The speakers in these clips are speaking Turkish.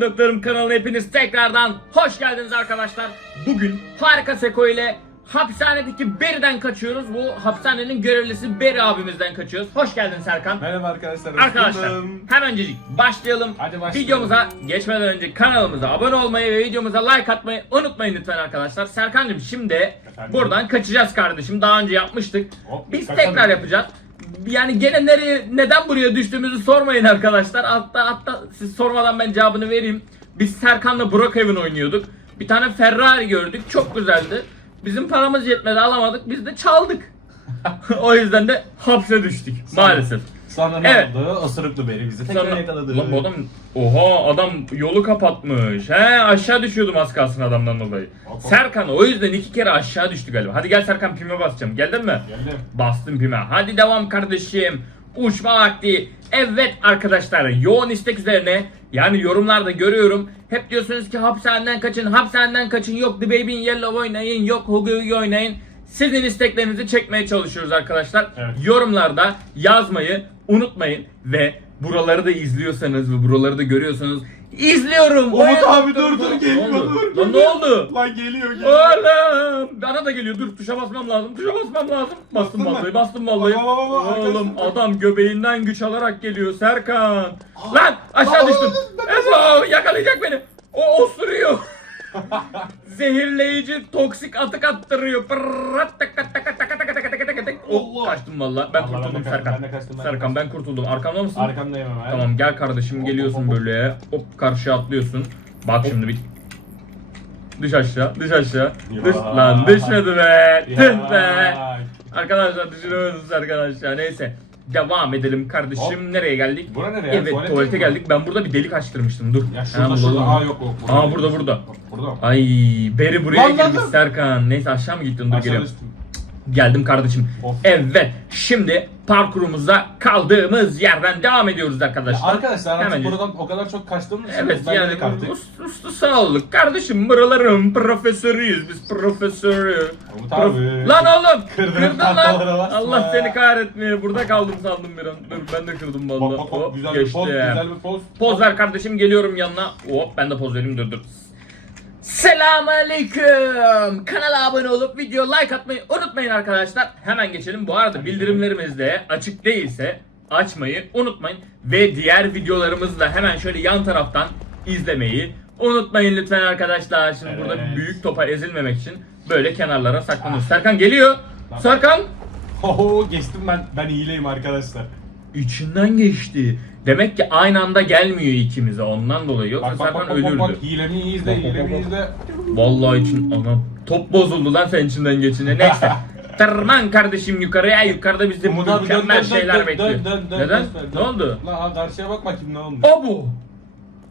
Oyun Doktorum kanalına hepiniz tekrardan hoş geldiniz arkadaşlar. Bugün harika Seko ile hapishanedeki Beri'den kaçıyoruz. Bu hapishanenin görevlisi Beri abimizden kaçıyoruz. Hoş geldin Serkan. Merhaba arkadaşlar. Arkadaşlar buldum. hemencecik başlayalım. Hadi başlayalım. Videomuza geçmeden önce kanalımıza abone olmayı ve videomuza like atmayı unutmayın lütfen arkadaşlar. Serkan'cığım şimdi Efendim? buradan kaçacağız kardeşim. Daha önce yapmıştık. Hop, Biz kaçalım. tekrar yapacağız. Yani gene nereye, neden buraya düştüğümüzü sormayın arkadaşlar. Hatta hatta siz sormadan ben cevabını vereyim. Biz Serkan'la Brookhaven oynuyorduk. Bir tane Ferrari gördük. Çok güzeldi. Bizim paramız yetmedi alamadık. Biz de çaldık. o yüzden de hapse düştük maalesef. Sonra ne Evet. oldu? Osuruklu beri bizi tekrar Sonra, yakaladı. Ulan bu adam oha adam yolu kapatmış. He aşağı düşüyordum az kalsın adamdan dolayı. Hop. Serkan o yüzden iki kere aşağı düştü galiba. Hadi gel Serkan pime basacağım. Geldin mi? Geldim. Bastım pime. Hadi devam kardeşim. Uçma vakti. Evet arkadaşlar yoğun istek üzerine yani yorumlarda görüyorum. Hep diyorsunuz ki hapishaneden kaçın, hapishaneden kaçın. Yok The Baby in Yellow oynayın, yok Hugo Hugo oynayın. Sizin isteklerinizi çekmeye çalışıyoruz arkadaşlar. Evet. Yorumlarda yazmayı unutmayın ve buraları da izliyorsanız ve buraları da görüyorsanız izliyorum. Umut Oyun- abi dur dur geliyor dur. Lan ne oldu? Lan geliyor geliyor. Oğlum bana da geliyor dur tuşa basmam lazım tuşa basmam lazım bastım Bastın mı? vallahi bastım vallahi Baba, baba, baba, oğlum arkadaşlar. adam göbeğinden güç alarak geliyor Serkan lan aşağı Aa, düştüm Efo yakalayacak beni o osuruyor zehirleyici toksik atık attırıyor. Oh, kaçtım valla. Ben Vallahi kurtuldum ben de kaçtım, Serkan. ben de kaçtım, ben de Serkan ben kurtuldum. Arkamda mısın? Arkamdayım hemen. Tamam gel kardeşim Hop, geliyorsun hop. böyle. Hop karşıya atlıyorsun. Bak şimdi bir Düş aşağı, düş aşağı. Düş lan düşmedi be. Tüh be. Ya. Arkadaşlar düşüremediniz arkadaşlar. Neyse. Devam edelim kardeşim. Nereye geldik? Bura nereye? Evet Tuvalet tuvalete mi? geldik. Ben burada bir delik açtırmıştım. Dur. Ya şurada şurada. Aa yok yok. Aa burada burada. Burada mı? Ay Beri buraya Lan, girmiş. Serkan. Neyse aşağı mı gittin? Dur geliyorum. Geldim kardeşim. Of. Evet. Şimdi parkurumuza kaldığımız yerden devam ediyoruz Ya arkadaşlar. arkadaşlar artık Hemen- buradan o kadar çok kaçtığımız için Evet ben yani usta, usta sağ olduk. Kardeşim buraların profesörüyüz biz profesörü. Umut Prof- abi. Lan oğlum Kırdın kırdın lan. Allah seni kahretmeye. Burada kaldım sandım bir an. Ben de kırdım Bak vallahi. bak bak Hop, güzel bir poz güzel bir poz. Poz ver kardeşim geliyorum yanına. Hop ben de poz vereyim dur dur. Selamünaleyküm. Kanala abone olup video like atmayı unutmayın arkadaşlar. Hemen geçelim. Bu arada bildirimlerimiz de açık değilse açmayı unutmayın. Ve diğer videolarımızı da hemen şöyle yan taraftan izlemeyi unutmayın lütfen arkadaşlar. Şimdi burada Evet. büyük topa ezilmemek için böyle kenarlara saklanıyoruz. Serkan geliyor. Serkan Oho geçtim ben. Ben iyileyim arkadaşlar. İçinden geçti. Demek ki aynı anda gelmiyor ikimize ondan dolayı. Yoksa Bak bak bak bak ölürdü. bak bak hilemi iyi izle Bak, izle. Vallahi için anam top bozuldu lan sen içinden geçince. Neyse. Tırman kardeşim yukarıya yukarıda bizi Umut abi dön, mükemmel dön, dön, şeyler dön, bekliyor. dön, dön, dön, Neden? dön, Ne oldu? Lan karşıya bak bakayım ne olmuş. Abo!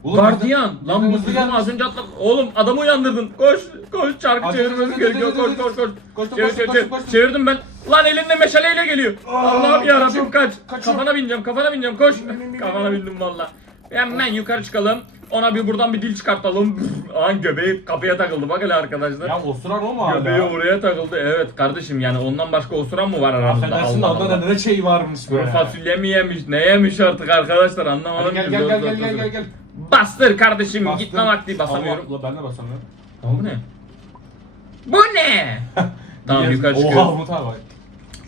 Oğlum, Gardiyan! bizden- Lan bu bizden hızlı kızım az önce atladı. Oğlum adamı uyandırdın. Koş koş çarkı Hadi, çevirmemiz hadi, gerekiyor. hadi, Koş hadi, koş koş. Koştum, Çevir, çevir, çevir. koştum. Çevirdim ben. Lan elinde meşaleyle geliyor. Allah'ım yarabbim kaçıyorum, kaç. Kafana bineceğim kafana bineceğim koş. Kafana bindim valla. Hemen yukarı çıkalım. Ona bir buradan bir dil çıkartalım. Aha göbeği kapıya takıldı bak hele arkadaşlar. Ya osuran o mu hala? Göbeği oraya takıldı. Evet kardeşim yani ondan başka osuran mı var aramızda? Affedersin Allah onda Allah. da ne şey varmış be. fasulye mi yemiş? Ne yemiş artık arkadaşlar anlamadım. Gel gel gel gel gel gel gel. Bastır kardeşim Bastım. gitme vakti basamıyorum. Allah, ben de basamıyorum. Tamam bu ne? Bu ne? tamam Yes. yukarı Oha çıkıyoruz. Umut abi.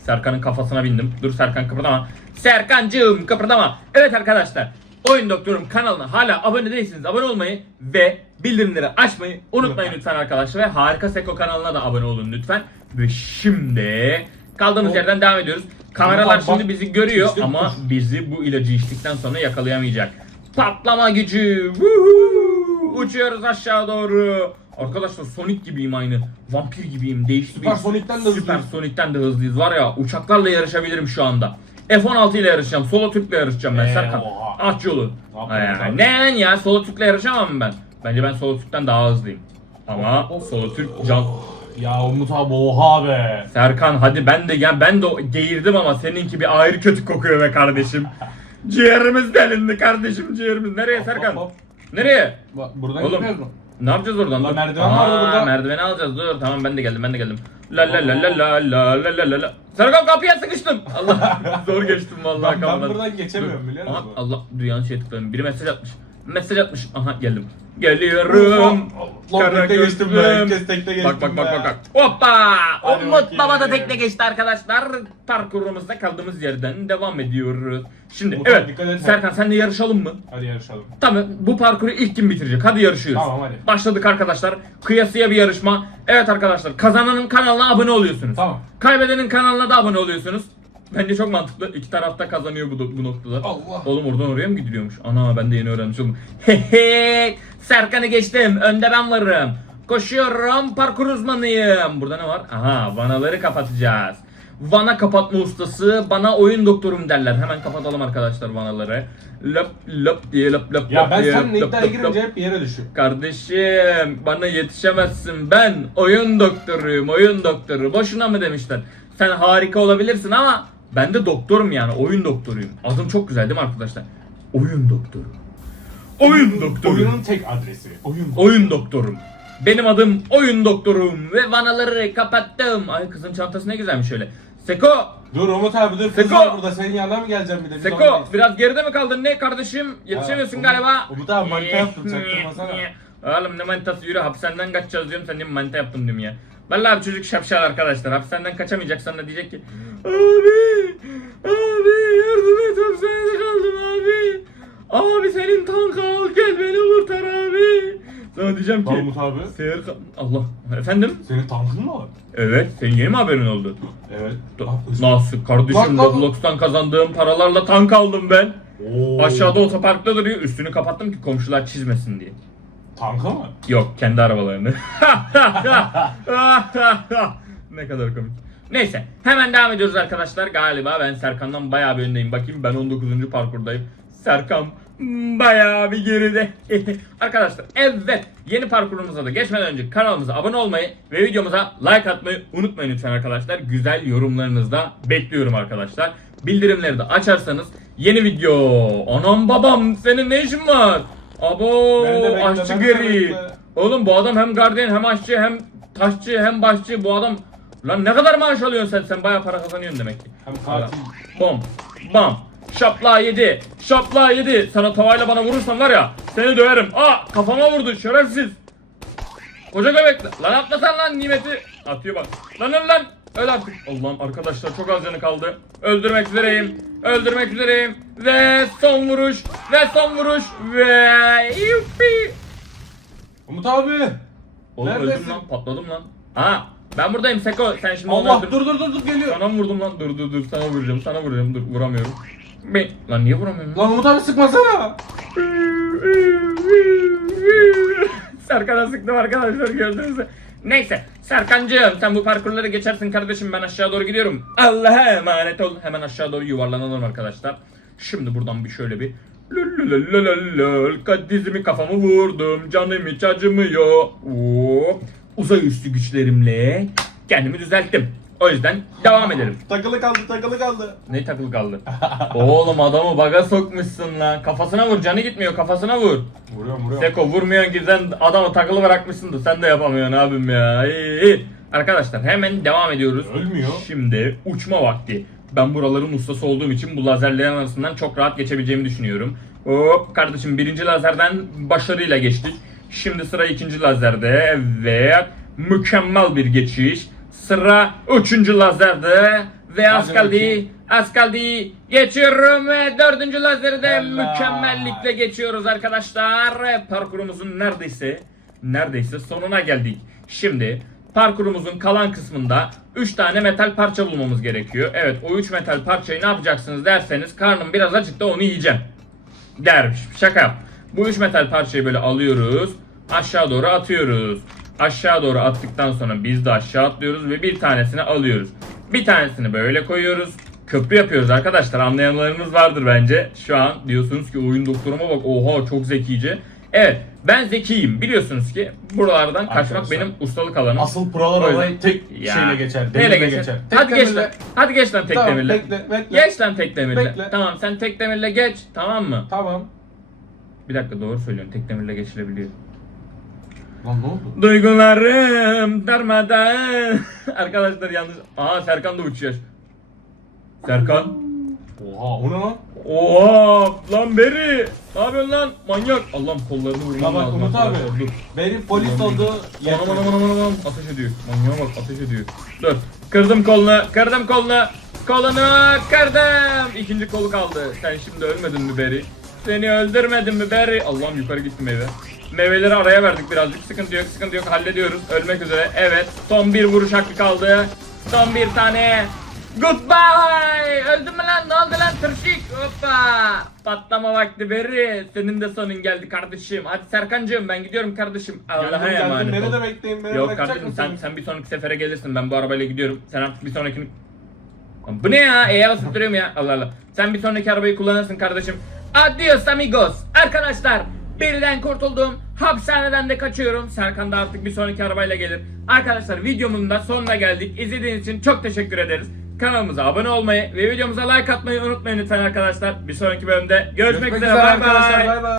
Serkan'ın kafasına bindim. Dur Serkan kıpırdama. Serkancığım kıpırdama. Evet arkadaşlar. Oyun Doktorum kanalına hala abone değilseniz abone olmayı ve bildirimleri açmayı unutmayın lütfen arkadaşlar. Ve Harika Seko kanalına da abone olun lütfen. Ve şimdi kaldığımız Hop. yerden devam ediyoruz. Kameralar Bak, bak. şimdi bizi görüyor İşte ama bu. bizi bu ilacı içtikten sonra yakalayamayacak. Patlama gücü. Woohoo! Uçuyoruz aşağı doğru. Arkadaşlar Sonic gibiyim aynı. Vampir gibiyim. Değişti Süper Sonic'ten de hızlıyız. Süper Sonic'ten de hızlıyız. Var ya uçaklarla yarışabilirim şu anda. F-16 ile yarışacağım. Solo Türk'le yarışacağım ben Ee, Serkan. oha. Aç yolu. Ne Ee, ne ya Solo Türk'le yarışamam mı ben? Bence ben Solo Türk'ten daha hızlıyım. Ama of. Solo Türk can... Ya Umut abi oha be. Serkan hadi ben de ya ben de geğirdim ama seninki bir ayrı kötü kokuyor be kardeşim. Ciğerimiz delindi kardeşim ciğerimiz. Nereye Serkan? Nereye? Buradan Oğlum. gitmiyoruz mu? Ne yapacağız oradan? Lan merdiven vardı burada. Merdiveni alacağız dur. Tamam ben de geldim ben de geldim. La la la la la la la la la la. Serkan kapıya sıkıştım. Allah zor geçtim vallahi Ben- ben kapıdan. buradan geçemiyorum biliyor Aha, musun? Allah dünyanın şey tıkladım. Biri mesaj atmış. Mesaj atmış. Aha geldim. Geliyorum. Kara tekte geçtim be. kez tekte geçtim Bak bak bak bak. bak. Hoppa! Hadi Umut bakayım. Baba da tekne geçti arkadaşlar. Parkurumuzda kaldığımız yerden devam ediyoruz. Şimdi Umut evet. dikkat et. Serkan sen de yarışalım mı? Hadi yarışalım. Tamam bu parkuru ilk kim bitirecek? Hadi yarışıyoruz. Tamam, hadi. Başladık arkadaşlar. Kıyasıya bir yarışma. Evet arkadaşlar kazananın kanalına abone oluyorsunuz. Tamam. Kaybedenin kanalına da abone oluyorsunuz. Bence çok mantıklı. İki tarafta kazanıyor bu, bu noktada. Allah. Oğlum oradan oraya mı gidiliyormuş? Ana ben de yeni öğrenmiş oldum. Hehe. Serkan'ı geçtim. Önde ben varım. Koşuyorum. Parkur uzmanıyım. Burada ne var? Aha vanaları kapatacağız. Vana kapatma ustası bana oyun doktorum derler. Hemen kapatalım arkadaşlar vanaları. Löp löp diye löp löp Ya löp ben diye seninle löp iddiaya löp löp. girince hep bir yere düşüyorum. Kardeşim bana yetişemezsin ben oyun doktoruyum oyun doktoru boşuna mı demişler sen harika olabilirsin ama ben de doktorum yani oyun doktoruyum adım çok güzel değil mi arkadaşlar oyun doktoru oyun doktoru Oyunun tek adresi. Oyun. oyun doktorum benim adım oyun doktorum ve vanaları kapattım ay kızın çantası ne güzelmiş öyle Seko Dur Umut abi dur. Seko. Kız var burada. Senin yanına mı geleceğim bir de? Biz Seko oradayız. biraz geride mi kaldın ne kardeşim yetişemiyorsun Umut- galiba Umut abi manita yaptım, çaktırmasana. Oğlum ne manitası yürü hapishaneden kaçacağız diyorum sen niye manita yaptın diyorum ya. Vallahi abi çocuk şapşal arkadaşlar hapishaneden kaçamayacak sana diyecek ki Abi abi yardım et hapishanede kaldım abi. Abi senin tank al gel beni kurtar abi. Sana diyeceğim ki Umut abi. Serkan Allah efendim Senin tankın mı var? evet senin yeni mi haberin oldu? Evet. Nasıl kardeşim Lan, lan. Roblox'tan kazandığım paralarla tank aldım ben. Oo. Aşağıda otoparkta duruyor. Üstünü kapattım ki komşular çizmesin diye. Tanka mı? Yok kendi arabalarını. ne kadar komik. Neyse hemen devam ediyoruz arkadaşlar. Galiba ben Serkan'dan bayağı bir öndeyim. Bakayım ben 19. parkurdayım. Serkan bayağı bir geride. arkadaşlar evet yeni parkurumuza da geçmeden önce kanalımıza abone olmayı ve videomuza like atmayı unutmayın lütfen arkadaşlar. Güzel yorumlarınızı da bekliyorum arkadaşlar. Bildirimleri de açarsanız yeni video. Anam babam senin ne işin var? Abo aşçı geri. Oğlum bu adam hem gardiyan hem aşçı hem taşçı hem başçı bu adam Lan ne kadar maaş alıyorsun sen? Sen bayağı para kazanıyorsun demek ki. Hem katil. Bom. Bam. Şapla yedi. Şapla yedi. Sana tavayla bana vurursan var ya seni döverim. Aa kafama vurdu şerefsiz. Koca göbek. Lan atmasan lan nimeti. Atıyor bak. Lan öl lan. Öl artık. Allah'ım arkadaşlar çok az canı kaldı. Öldürmek üzereyim. Öldürmek üzereyim. Ve son vuruş. Ve son vuruş. Ve yuppi. Umut abi. Oğlum Neredesin? öldüm lan patladım lan. Ha ben buradayım Seko sen şimdi onu Allah öldür. dur dur dur dur geliyor. Sana mı vurdum lan? Dur dur dur sana vuracağım sana vuracağım dur vuramıyorum. Ben... Lan niye vuramıyorum? Lan Umut abi sıkmasana. Serkan'a sıktım arkadaşlar gördünüz mü? Neyse Serkancığım sen bu parkurları geçersin kardeşim ben aşağı doğru gidiyorum. Allah'a emanet ol. Hemen aşağı doğru yuvarlanalım arkadaşlar. Şimdi buradan bir şöyle bir Lülülülülülül, dizimi kafamı vurdum canım hiç acımıyor. Hop. Uzay üstü güçlerimle kendimi düzelttim. O yüzden devam edelim. Takılı kaldı takılı kaldı. Ne takılı kaldı? Oğlum adamı baga sokmuşsun lan. Kafasına vur canı gitmiyor kafasına vur. Vuruyorum vuruyorum. Seko vurmuyorsun ki sen adamı takılı bırakmışsın da sen de yapamıyorsun abim ya. İyi, iyi. Arkadaşlar hemen devam ediyoruz. Ölmüyor. Şimdi uçma vakti. Ben buraların ustası olduğum için bu lazerlerin arasından çok rahat geçebileceğimi düşünüyorum. Hop kardeşim birinci lazerden başarıyla geçtik. Şimdi sıra ikinci lazerde. Evet. Mükemmel bir geçiş. Sıra üçüncü lazerde. Ve az kaldı. Az kaldı. Geçiyorum ve dördüncü lazeri de mükemmellikle geçiyoruz arkadaşlar. Parkurumuzun neredeyse neredeyse sonuna geldik. Şimdi parkurumuzun kalan kısmında 3 tane metal parça bulmamız gerekiyor. Evet o 3 metal parçayı ne yapacaksınız derseniz karnım biraz acıktı onu yiyeceğim. Dermiş şaka yap. Bu 3 metal parçayı böyle alıyoruz. Aşağı doğru atıyoruz. Aşağı doğru attıktan sonra biz de aşağı atlıyoruz ve bir tanesini alıyoruz. Bir tanesini böyle koyuyoruz. Köprü yapıyoruz arkadaşlar. Anlayanlarınız vardır bence. Şu an diyorsunuz ki oyun doktoruma bak oha çok zekice. Evet ben zekiyim. Biliyorsunuz ki buralardan kaçmak Arkadaşlar, benim ustalık alanım. Asıl yüzden- olayı tek Ya. şeyle geçer. Neyle geçer? geçer. Tek Hadi geç lan. Hadi geç lan tek Tamam, demirle. bekle, bekle. Geç lan tek demirle. Bekle. Tamam sen tek demirle geç. Tamam mı? Tamam. Bir dakika doğru söylüyorsun. Tek demirle geçilebiliyor. Lan ne oldu? Duygularım darmadan. Arkadaşlar yanlış. Aha Serkan da uçuyor. Serkan. Oha o ne lan? Oha lan Beri. Ne yapıyorsun lan? Manyak. Allah'ım kollarını vurmam bak lazım. Umut abi. arkadaşlar, Dur. Benim polis olduğu Anam anam anam anam anam. Ateş ediyor. Manyağa bak ateş ediyor. Dur. Kırdım kolunu. Kırdım kolunu. Kolunu kırdım. İkinci kolu kaldı. Sen şimdi ölmedin mi Beri? Seni öldürmedim mi Beri? Allah'ım yukarı gittim eve. Meyveleri araya verdik birazcık. Sıkıntı yok, sıkıntı yok. Hallediyoruz. Ölmek üzere. Evet. Son bir vuruş hakkı kaldı. Son bir tane. Goodbye. Öldün mü lan? Ne oldu lan tırşık? Hoppa. Patlama vakti Beri. Senin de sonun geldi kardeşim. Hadi Serkancığım ben gidiyorum kardeşim. Allah'a Geldim geldim. emanet ol. Nerede bekleyin beni Yok bırakacak kardeşim sen sen bir sonraki sefere gelirsin. Ben bu arabayla gidiyorum. Sen artık bir sonrakini Lan Bu ne ya? E'ye basıp duruyorum ya. Allah Allah. Sen bir sonraki arabayı kullanırsın kardeşim. Adios amigos. Arkadaşlar birden kurtuldum. Hapishaneden de kaçıyorum. Serkan da artık bir sonraki arabayla gelir. Arkadaşlar videomun da sonuna geldik. İzlediğiniz için çok teşekkür ederiz. Kanalımıza abone olmayı ve videomuza like atmayı unutmayın lütfen arkadaşlar. Bir sonraki bölümde görüşmek, üzere. Bay. arkadaşlar. Bay bay.